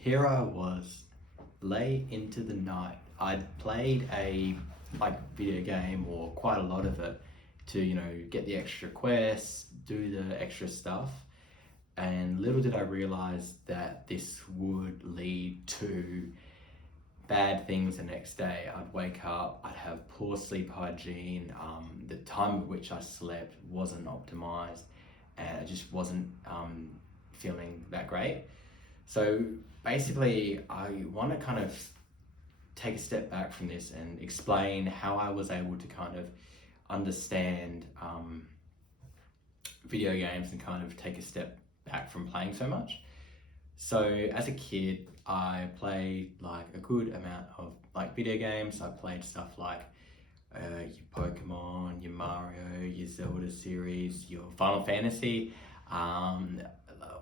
Here I was, late into the night. I'd played a video game or quite a lot of it to get the extra quests, do the extra stuff, and little did I realize that this would lead to bad things the next day. I'd wake up, I'd have poor sleep hygiene. The time at which I slept wasn't optimized, and I just wasn't feeling that great. So basically, I want to kind of take a step back from this and explain how I was able to kind of understand video games and kind of take a step back from playing so much. So as a kid, I played like a good amount of like video games. I played stuff like your Pokemon, your Mario, your Zelda series, your Final Fantasy,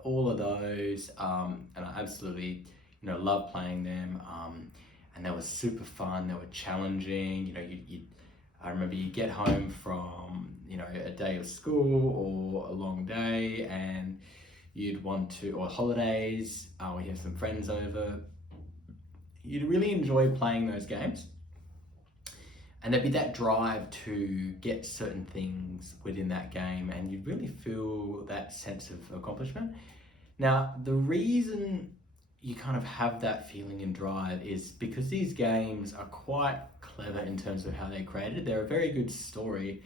all of those, and I absolutely love playing them. And they were super fun. They were challenging. I remember you get home from a day of school or a long day, and you'd want to, or holidays, or you have some friends over. You'd really enjoy playing those games. And there'd be that drive to get certain things within that game, and you'd really feel that sense of accomplishment. Now, the reason you kind of have that feeling and drive is because these games are quite clever in terms of how they're created. They're a very good story,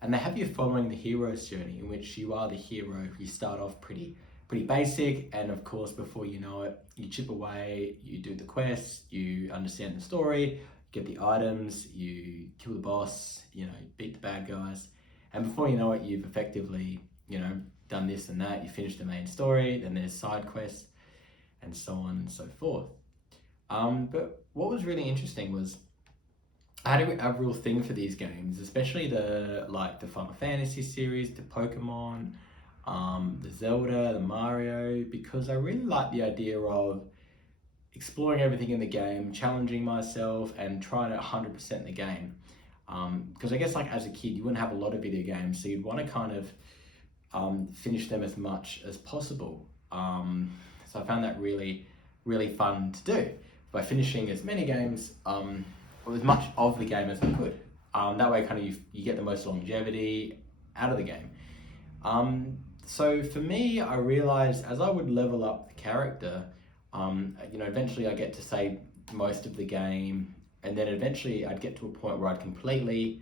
and they have you following the hero's journey, in which you are the hero. You start off pretty basic, and of course, before you know it, you chip away, you do the quests, you understand the story, get the items, you kill the boss, beat the bad guys, and before you know it, you've effectively, done this and that. You finish the main story, then there's side quests, and so on and so forth. But what was really interesting was I had a real thing for these games, especially the Final Fantasy series, the Pokemon, the Zelda, the Mario, because I really like the idea of exploring everything in the game, challenging myself, and trying to 100% the game. Because I guess as a kid, you wouldn't have a lot of video games, so you'd want to kind of finish them as much as possible. So I found that really, really fun to do by finishing as many games, or as much of the game as I could. That way, kind of you get the most longevity out of the game. So for me, I realized as I would level up the character, eventually I get to say most of the game, and then eventually I'd get to a point where I'd completely,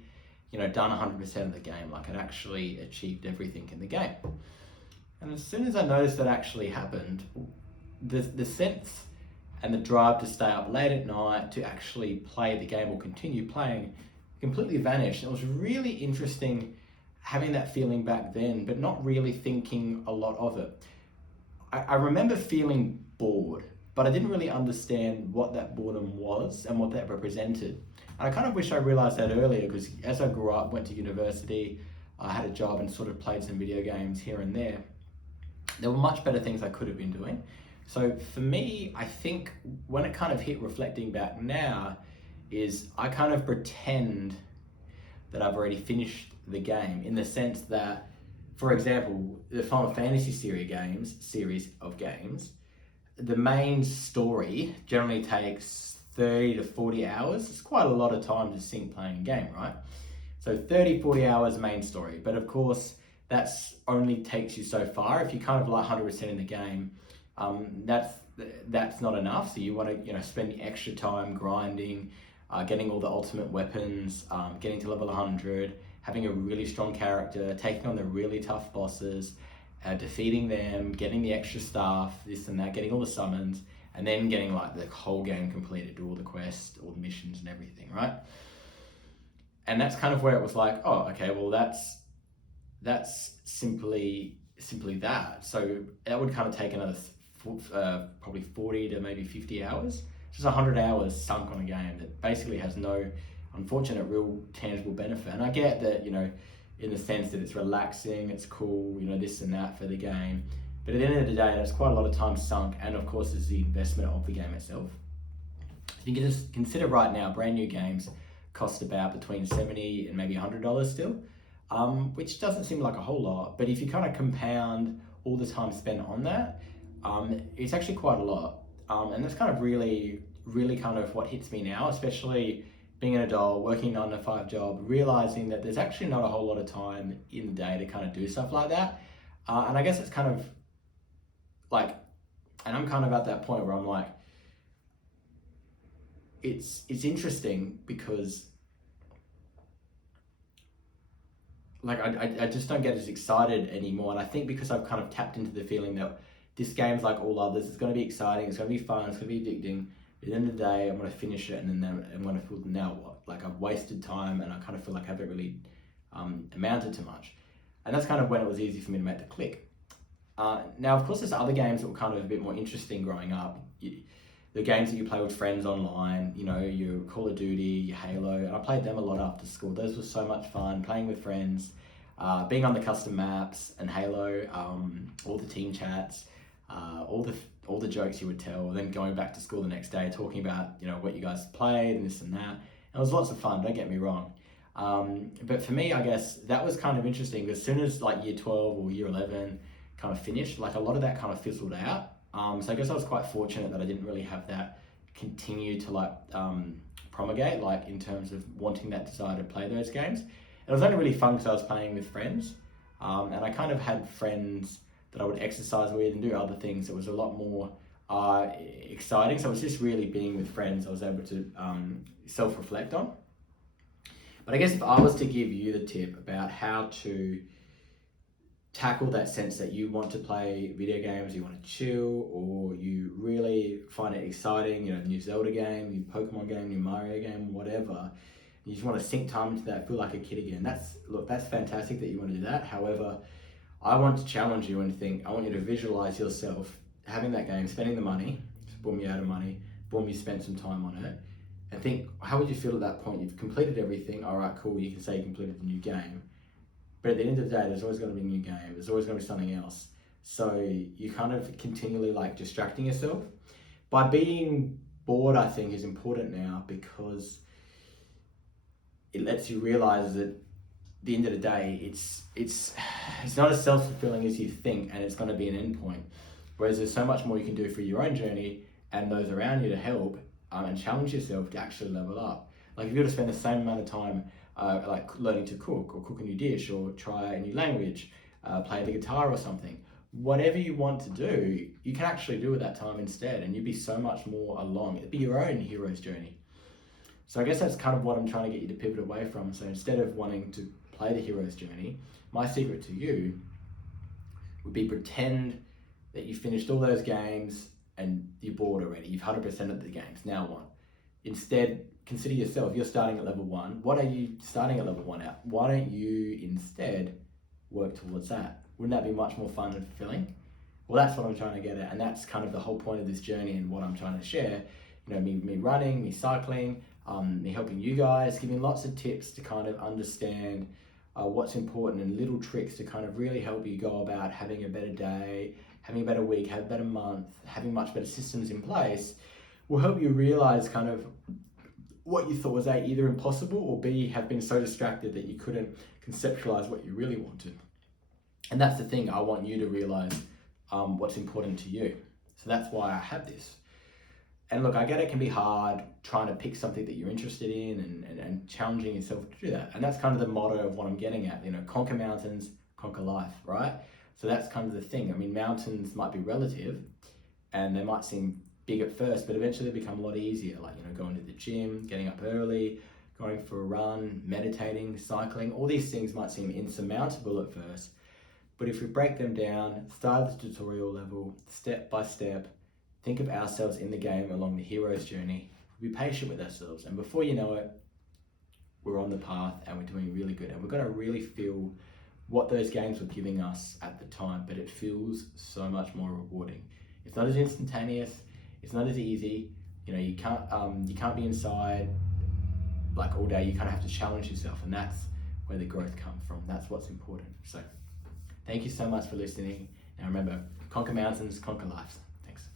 done 100% of the game, like I'd actually achieved everything in the game. And as soon as I noticed that actually happened, the sense and the drive to stay up late at night to actually play the game or continue playing completely vanished. It was really interesting having that feeling back then, but not really thinking a lot of it. I remember feeling bored, but I didn't really understand what that boredom was and what that represented. And I kind of wish I realized that earlier, because as I grew up, went to university, I had a job and sort of played some video games here and there. There were much better things I could have been doing. So for me, I think when it kind of hit reflecting back now, is I kind of pretend that I've already finished the game, in the sense that, for example, the Final Fantasy series of games, the main story generally takes 30 to 40 hours. It's quite a lot of time to sink playing a game, right? So 30, 40 hours main story. But of course, that's only takes you so far. If you kind of 100% in the game, that's not enough. So you want to spend the extra time grinding, getting all the ultimate weapons, getting to level 100, having a really strong character, taking on the really tough bosses, defeating them, getting the extra stuff, this and that, getting all the summons, and then getting the whole game completed, do all the quests, all the missions and everything, right? And that's kind of where it was like, oh, okay, well that's simply that. So that would kind of take another probably 40 to maybe 50 hours. Just 100 hours sunk on a game that basically has no unfortunate real tangible benefit. And I get that, in the sense that it's relaxing, it's cool, this and that for the game. But at the end of the day, that's quite a lot of time sunk, and of course there's the investment of the game itself. You can just consider right now, brand new games cost about between $70 and maybe $100 still, which doesn't seem like a whole lot, but if you kind of compound all the time spent on that, it's actually quite a lot. And that's kind of really, really kind of what hits me now, especially being an adult, working a 9 to 5 job, realizing that there's actually not a whole lot of time in the day to kind of do stuff like that. And I guess it's kind of like, and I'm kind of at that point where I'm like, it's interesting because like I just don't get as excited anymore. And I think because I've kind of tapped into the feeling that this game's like all others, it's going to be exciting, it's going to be fun, it's going to be addicting. At the end of the day, I'm going to finish it, and then I'm going to feel, now what? Like I've wasted time, and I kind of feel like I haven't really amounted to much. And that's kind of when it was easy for me to make the click. Now, of course, there's other games that were kind of a bit more interesting growing up. The games that you play with friends online, you know, your Call of Duty, your Halo, and I played them a lot after school. Those were so much fun, playing with friends, being on the custom maps and Halo, all the team chats, all the jokes you would tell, then going back to school the next day, talking about, you know, what you guys played and this and that. It was lots of fun, don't get me wrong. But for me, I guess that was kind of interesting because as soon as like year 12 or year 11 kind of finished, like a lot of that kind of fizzled out. So I guess I was quite fortunate that I didn't really have that continue to like promulgate, like in terms of wanting that desire to play those games. It was only really fun because I was playing with friends, and I kind of had friends that I would exercise with and do other things that was a lot more exciting. So it was just really being with friends I was able to self-reflect on. But I guess if I was to give you the tip about how to tackle that sense that you want to play video games, you want to chill, or you really find it exciting, you know, new Zelda game, new Pokemon game, new Mario game, whatever, you just want to sink time into that, feel like a kid again. That's fantastic that you want to do that. However, I want to challenge you and think, I want you to visualize yourself having that game, spending the money, boom, you're out of money, boom, you spent some time on it, and think, how would you feel at that point? You've completed everything, all right, cool, you can say you completed the new game. But at the end of the day, there's always going to be a new game. There's always going to be something else. So you kind of continually like distracting yourself. By being bored, I think is important now because it lets you realize that at the end of the day, it's not as self-fulfilling as you think, and it's going to be an end point. Whereas there's so much more you can do for your own journey and those around you to help and challenge yourself to actually level up. Like if you were to spend the same amount of time like learning to cook or cook a new dish or try a new language, play the guitar or something, whatever you want to do, you can actually do at that time instead, and you'd be so much more along. It'd be your own hero's journey. So I guess that's kind of what I'm trying to get you to pivot away from. So instead of wanting to play the hero's journey, my secret to you would be pretend that you finished all those games and you're bored already. You've 100% of the games. Now what? Instead, consider yourself. You're starting at level 1. What are you starting at level 1 at? Why don't you instead work towards that? Wouldn't that be much more fun and fulfilling? Well, that's what I'm trying to get at, and that's kind of the whole point of this journey and what I'm trying to share. You know, me running, me cycling, me helping you guys, giving lots of tips to kind of understand what's important and little tricks to kind of really help you go about having a better day, having a better week, have a better month, having much better systems in place will help you realize kind of what you thought was A, either impossible, or B, have been so distracted that you couldn't conceptualize what you really wanted. And that's the thing, I want you to realize what's important to you. So that's why I have this. And look, I get it can be hard trying to pick something that you're interested in and challenging yourself to do that. And that's kind of the motto of what I'm getting at, you know, conquer mountains, conquer life, right? So that's kind of the thing. I mean, mountains might be relative and they might seem big at first, but eventually they become a lot easier, like, you know, going to the gym, getting up early, going for a run, meditating, cycling. All these things might seem insurmountable at first, but if we break them down, start at the tutorial level, step by step, think of ourselves in the game along the hero's journey, be patient with ourselves, and before you know it, we're on the path and we're doing really good, and we're going to really feel what those games were giving us at the time, but it feels so much more rewarding. It's not as instantaneous, it's not as easy, you know, you can't be inside like all day, you kind of have to challenge yourself, and that's where the growth comes from. That's what's important. So thank you so much for listening. Now remember, conquer mountains, conquer lives. Thanks.